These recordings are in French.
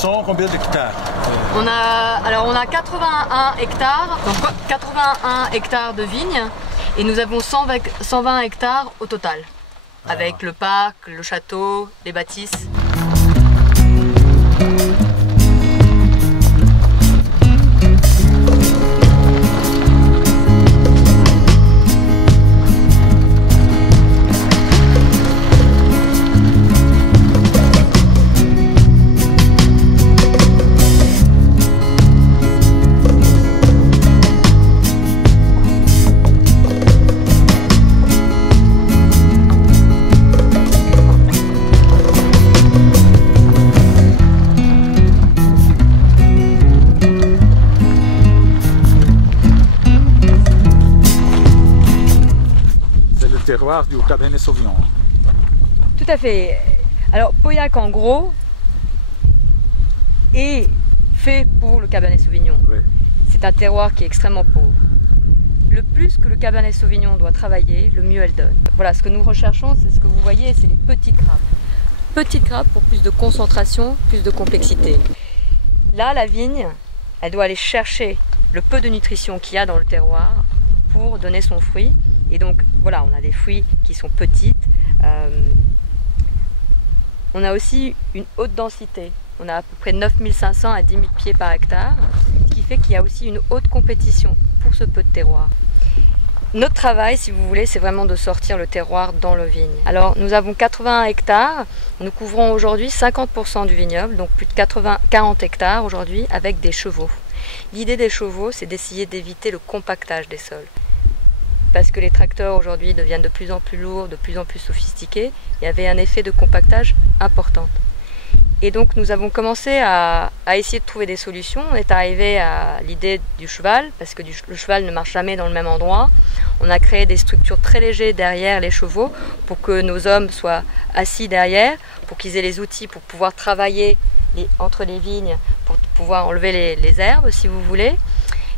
sont combien d'hectares? On a 81 hectares, donc 81 hectares de vignes et nous avons 120 hectares au total, avec le parc, le château, les bâtisses. Terroir du Cabernet Sauvignon. Tout à fait. Alors Pauillac en gros est fait pour le Cabernet Sauvignon. Oui. C'est un terroir qui est extrêmement pauvre. Le plus que le Cabernet Sauvignon doit travailler, le mieux elle donne. Voilà, ce que nous recherchons, c'est ce que vous voyez, c'est les petites grappes. Petites grappes pour plus de concentration, plus de complexité. Là, la vigne, elle doit aller chercher le peu de nutrition qu'il y a dans le terroir pour donner son fruit. Et donc voilà, on a des fruits qui sont petites. On a aussi une haute densité. On a à peu près 9500 à 10 000 pieds par hectare, ce qui fait qu'il y a aussi une haute compétition pour ce peu de terroir. Notre travail, si vous voulez, c'est vraiment de sortir le terroir dans le vigne. Alors nous avons 81 hectares, nous couvrons aujourd'hui 50% du vignoble, donc plus de 40 hectares aujourd'hui avec des chevaux. L'idée des chevaux, c'est d'essayer d'éviter le compactage des sols. Parce que les tracteurs aujourd'hui deviennent de plus en plus lourds, de plus en plus sophistiqués, il y avait un effet de compactage important. Et donc nous avons commencé à essayer de trouver des solutions. On est arrivé à l'idée du cheval, parce que le cheval ne marche jamais dans le même endroit. On a créé des structures très légères derrière les chevaux pour que nos hommes soient assis derrière, pour qu'ils aient les outils pour pouvoir travailler entre les vignes, pour pouvoir enlever les herbes si vous voulez.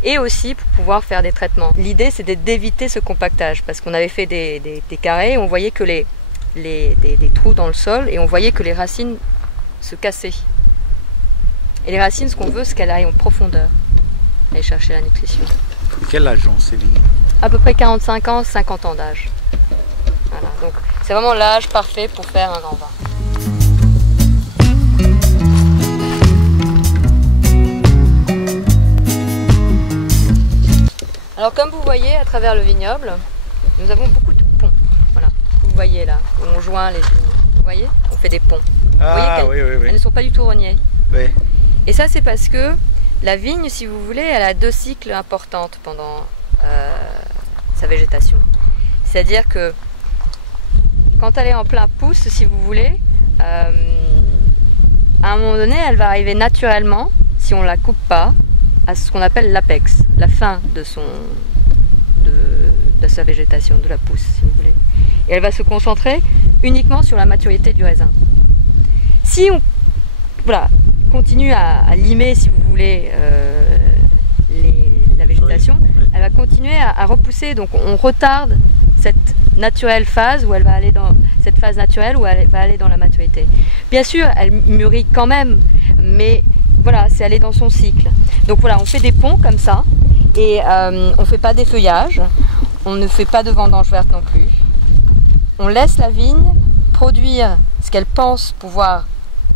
Et aussi pour pouvoir faire des traitements. L'idée c'était d'éviter ce compactage parce qu'on avait fait des carrés et on voyait que des trous dans le sol et on voyait que les racines se cassaient. Et les racines, ce qu'on veut, c'est qu'elles aillent en profondeur, aller chercher la nutrition. Quel âge ont ces vignes? À peu près 45 ans, 50 ans d'âge. Voilà, donc c'est vraiment l'âge parfait pour faire un grand vin. Alors comme vous voyez à travers le vignoble, nous avons beaucoup de ponts. Voilà, vous voyez là, où on joint les vignes. Vous voyez, on fait des ponts. Ah, vous voyez oui. Elles ne sont pas du tout rognées. Oui. Et ça c'est parce que la vigne, si vous voulez, elle a 2 cycles importants pendant sa végétation. C'est-à-dire que quand elle est en plein pouce, si vous voulez, à un moment donné, elle va arriver naturellement, si on ne la coupe pas, à ce qu'on appelle l'apex, la fin de sa végétation, de la pousse, si vous voulez. Et elle va se concentrer uniquement sur la maturité du raisin. Si on continue à limer, si vous voulez, la végétation, elle va continuer à repousser. Donc on retarde cette naturelle phase où elle va aller dans cette phase naturelle où elle va aller dans la maturité. Bien sûr, elle mûrit quand même, mais voilà, c'est aller dans son cycle. Donc voilà, on fait des ponts comme ça et on ne fait pas d'effeuillage, on ne fait pas de vendange verte non plus. On laisse la vigne produire ce qu'elle pense pouvoir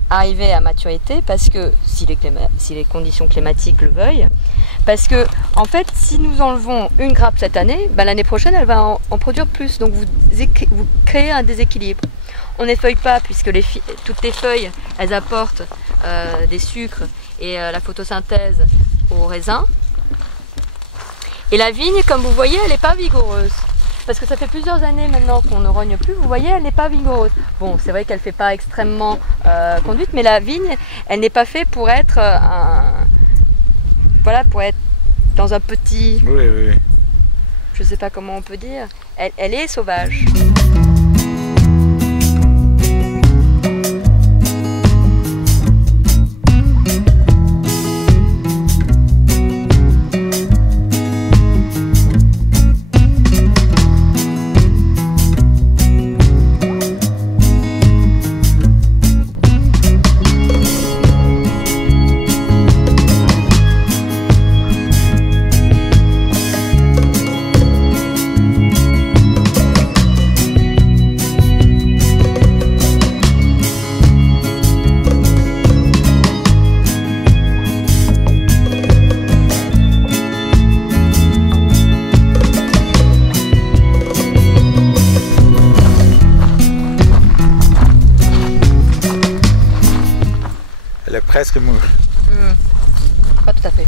arriver à maturité parce que si les conditions climatiques le veuillent, parce que en fait si nous enlevons une grappe cette année, l'année prochaine elle va en produire plus, donc vous créez un déséquilibre. On n'effeuille pas puisque toutes les feuilles elles apportent des sucres et la photosynthèse au raisin. Et la vigne, comme vous voyez, elle n'est pas vigoureuse. Parce que ça fait plusieurs années maintenant qu'on ne rogne plus, vous voyez, elle n'est pas vigoureuse. Bon, c'est vrai qu'elle ne fait pas extrêmement conduite, mais la vigne, elle n'est pas faite pour être pour être dans un petit... Oui. Je ne sais pas comment on peut dire. Elle est sauvage. presque mûr. Pas tout à fait.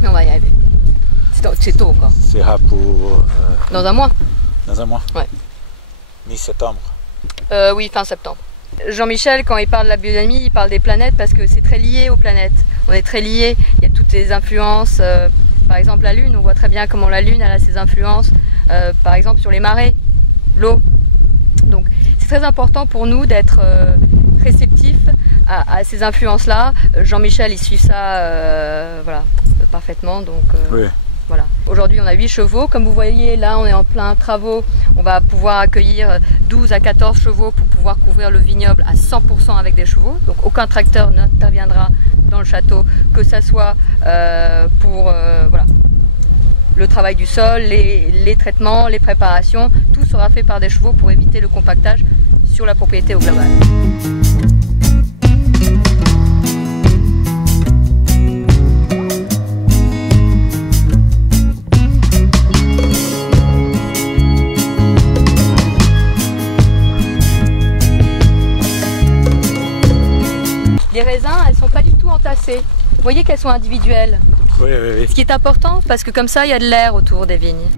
Mais on va y arriver. C'est tôt encore. C'est rare pour... Dans un mois? Dans un mois? Ouais. Mi-septembre. Oui, fin septembre. Jean-Michel, quand il parle de la biodynamie, il parle des planètes parce que c'est très lié aux planètes. On est très liés, il y a toutes les influences. Par exemple, la Lune, on voit très bien comment la Lune elle a ses influences. Par exemple, sur les marées, l'eau. Donc, c'est très important pour nous d'être réceptifs à ces influences-là. Jean-Michel, il suit ça voilà, parfaitement. Donc, Oui. voilà. Aujourd'hui, on a 8 chevaux. Comme vous voyez, là, on est en plein travaux. On va pouvoir accueillir 12 à 14 chevaux pour pouvoir couvrir le vignoble à 100% avec des chevaux. Donc, aucun tracteur n'interviendra dans le château, que ce soit pour voilà, le travail du sol, les traitements, les préparations. Tout sera fait par des chevaux pour éviter le compactage sur la propriété au global. Les raisins, elles ne sont pas du tout entassées. Vous voyez qu'elles sont individuelles. Oui, oui, oui. Ce qui est important parce que comme ça, il y a de l'air autour des vignes.